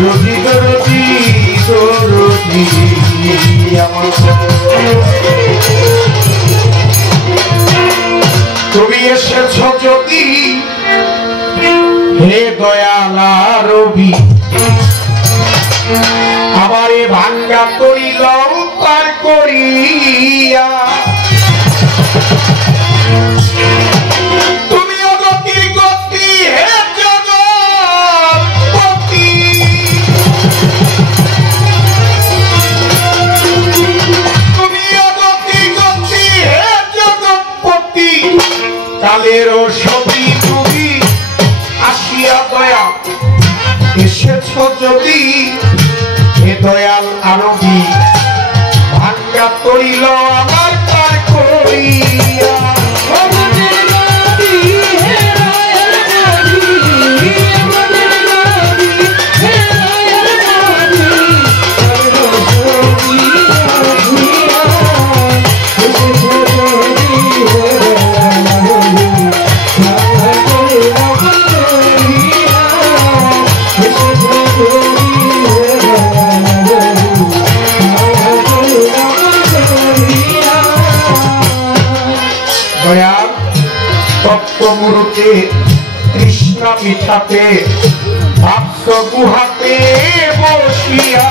দরদি দরদি দরদি আমার তুমি এসেছ যদি হে দয়ালা রবি আমারে ভাঙ্গা করিল পার করিয়া তুমি অগতির গতি হে জগৎপতি তুমি অগতির গতি হে জগৎপতি কালেরও ছবি তুমি আসিয়া দয়া এসেছ যদি হে দয়াল আরবি ভাঙ্গা করিল আমার পার করিয়া তত্ত্বমূর্তে কৃষ্ণ মিঠাতে ভক্ত গুহাতে বসিয়া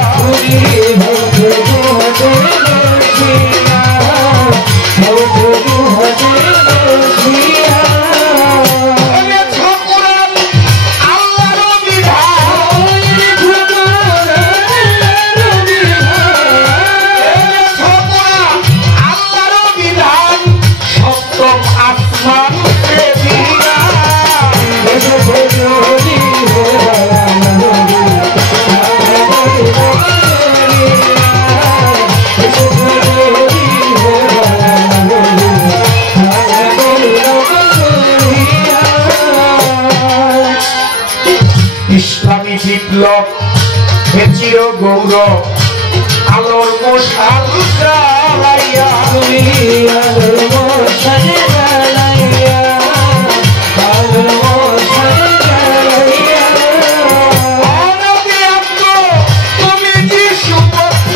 ইসলামী বিপ্লব চির গৌরব আলোর মশাল জ্বালাইয়া আলোর মশাল জ্বালাইয়া আলোর মশাল জ্বালাইয়া তুমি যে সুপত্র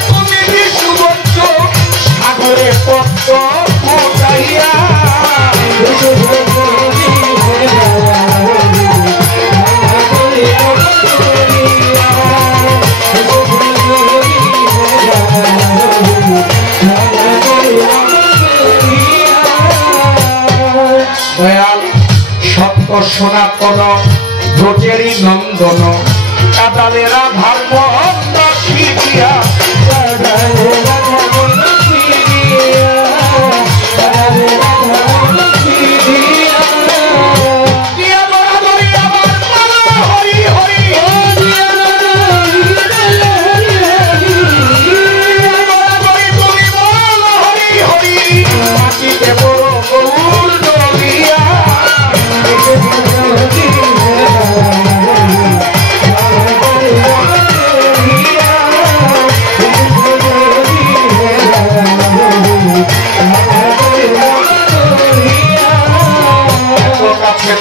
তুমি যে সুপত্র সাগরে পত্র ফোটাইয়া দয়াল সত্য সনাতন ব্রজেরই নন্দন কাদালেরা ভার্ম শিখিয়া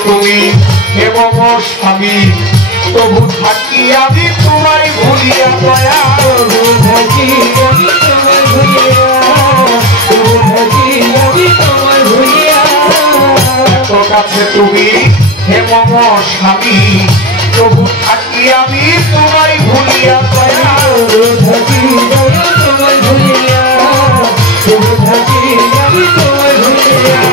তুমি এবং স্বামী তবু থাকি আমি তোমায় ভুলিয়া দয়া কাছে তুমি হেমম স্বামী তবু থাকি আমি তোমায় ভুলিয়া দয়া তোমায় ভুলিয়া তবু থাকি আমি তোমায় ভুলিয়া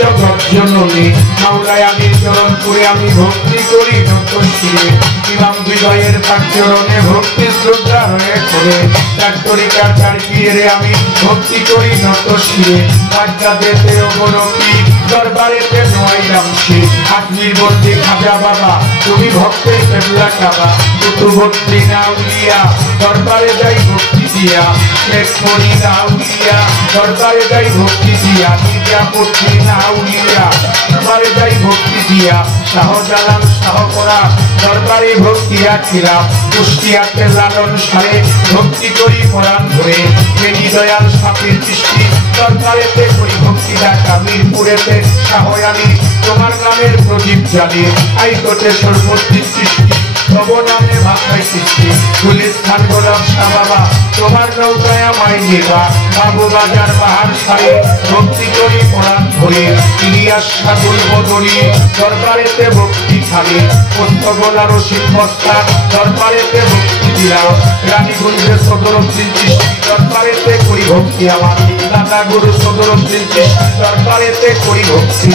জগৎ জননী মাওলায় আমি চরণ করে আমি ভক্তি করি নত শিরে ইমাম বিজয়ের পাক চরণে ভক্তি শ্রদ্ধা হয়ে করে তার তরিকার তার পীরে আমি ভক্তি করি নত শিরে বাগদাদেতে অবনতি দরবারেতে নোয়াইলাম সে আজমির বন্দি খাজা বাবা তুমি ভক্তের কেবলা কাবা কুতুবুদ্দিন আউলিয়া দরবারে যাই ভক্তি দিয়া শেখ ফরিদ আউলিয়া দরবারে যাই ভক্তি দিয়া মির্জাপুদ্দিন আউলিয়া দরবারে যাই ভক্তি দিয়া শাহজালাল শাহপরা দরবারে ভক্তি আখিরা কুষ্টিয়াতে লালন সারে ভক্তি করি পরাণ ধরে মেনি দয়াল সাপের দৃষ্টি দরবারেতে করি ভক্তি ডাকা মিরপুরেতে শাহয়ালি তোমার নামের প্রদীপ জ্বালিয়ে আইকোটে সর্বত্রিক সৃষ্টি তব নামে ভাষায় সৃষ্টি গুলিস্তান গোলাপ শাহ বাবা তোমার নৌকায় আমায় নেবা বাবু বাজার পাহাড় সারে ভক্তি করি পরাণ ধরে ইলিয়াস সাগুল বদরি দরবারেতে ভক্তি খালি পোস্তগোলা রশিদ বস্তা দরবারেতে ভক্তি দিলাম রানীগঞ্জের সদরউদ্দিন চিশতি দরবারেতে করি ভক্তি আমার দাদা গুরু সদরউদ্দিন চিশতি দরবারেতে করি ভক্তি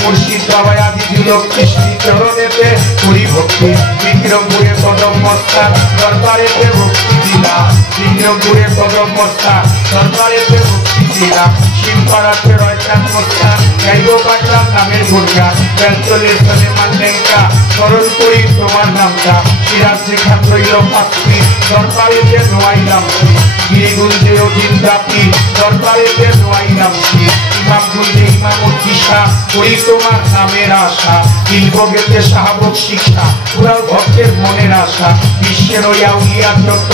মুর্শিদ বাবা আদি দিলক চিশতি চরণেতে করি ভক্তি বিক্রমপুরে কদম মস্তা দরবারেতে ভক্তি দিলাম বিক্রমপুরে কদম মস্তা দরবারেতে ভক্তি দিলাম শিবপাড়াতে রয়চাঁদ মস্তা গাইব পাটলা নামের গুণগা বেলতলের সলেমান লেঙ্কা স্মরণ করি তোমার নামটা সিরাজ যেখান রইল পাত্রী দরবারেতে নোয়াইলাম গিরিগুঞ্জে অধীন দাপি দরবারেতে নোয়াইলাম ইমামগুঞ্জে ইমামুদ্দিশা করি তোমার নামের আশা ইলবগেতে শাহবক শিক্ষা পুরাও ভক্তের মনের আশা বিশ্বের ওই আউলিয়া যত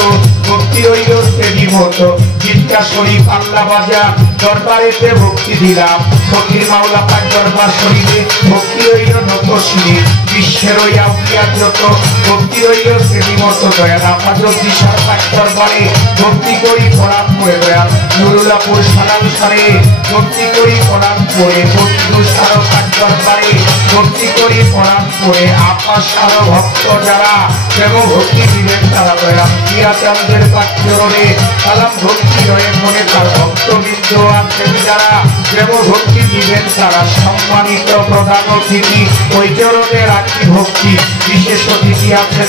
ভক্তি রইল তেরি মতো জিটকা শরীফ আল্লাহ বাজার দরবারেতে ভক্তি দিলাম ফকির মাওলা পাক দরবার শরীফে ভক্তি রইল নত শিরে বিশ্বের ওই আউলিয়া যত ভক্তি রইল তেরি মতো দয়াল আপাদুদ্দিশার পাক দরবারে ভক্তি করি পরাণ করে দয়াল নুরুল্লাহপুর সালাম সারে ভক্তি করি পরাণ করে বন্ধুসার পাক দরবারে ভক্তি করি পরাণ করে আপাসার ভক্ত যারা প্রেম ভক্তি দিলেন তারা দয়াল ইয়াচাঁদের পাক চরণে সালাম ভক্তি রয়ে মনে তার ভক্তবৃন্দ আছেন যারা প্রেম ভক্তি দিবেন তারা সম্মানিত প্রধান অতিথি ওই চরণে রাখি ভক্তি বিশেষ অতিথি আছেন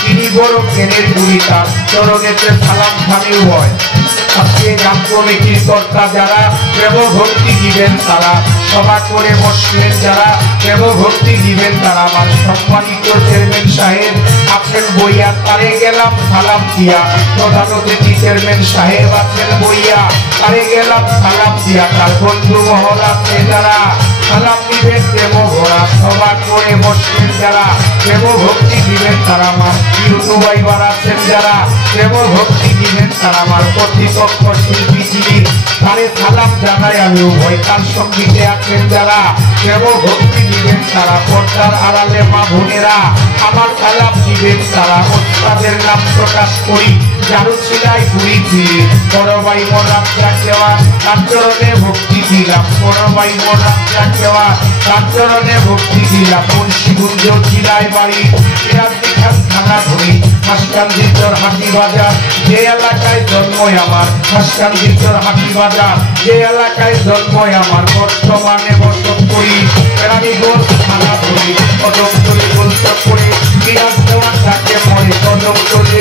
তিনি বড় জ্ঞানের গুণী তার চরণেতে সালাম খানি হয় আজকে গ্রাম কমিটির কর্তা যারা প্রেম ভক্তি দিবেন তারা সভা করে বসলেন যারা প্রেম ভক্তি দিবেন তারা আমার সম্মানিত চেয়ারম্যান সাহেব আছেন বইয়া তারে গেলাম সালাম দিয়া প্রধান অতিথি চেয়ারম্যান সাহেব আছেন বইয়া তারে গেলাম সালাম দিয়া তার বন্ধু মহল আছে যারা সালাম দিবেন প্রেম ভরা সভা করে বসলেন যারা প্রেম ভক্তি দিবেন তারা আমার ইউটিউবার আছেন যারা প্রেম ভক্তি দিবেন তারা আমার কর্তৃপক্ষ শিল্পী যিনি তারে সালাম জানাই আমি উভয় তার সঙ্গীতে আছেন যারা প্রেম ভক্তি দিবেন তারা পর্দার আড়ালে মা বোনেরা আমার সালাম দিবেন তারা ওস্তাদের নাম প্রকাশ করি জারু ছিলাই ঘুরি ফিরি বড় ভাই মোরাম দেওয়া তার চরণে ভক্তি দিলাম বড় ভাই মোরাম দেওয়া তার চরণে ভক্তি দিলাম মুন্সিগঞ্জ জেলায় বাড়ি সিরাজদিখান থানা ধরি হাসকান্দিচর হাটি বাজার যে এলাকায় জন্ম আমার হাসকান্দিচর হাটি বাজার যে এলাকায় জন্ম আমার বর্তমানে বসত করি রানীগঞ্জ থানা ধরি কদমতলী বলতে করে বিরাজ দেওয়া থাকে মনে কদমতলী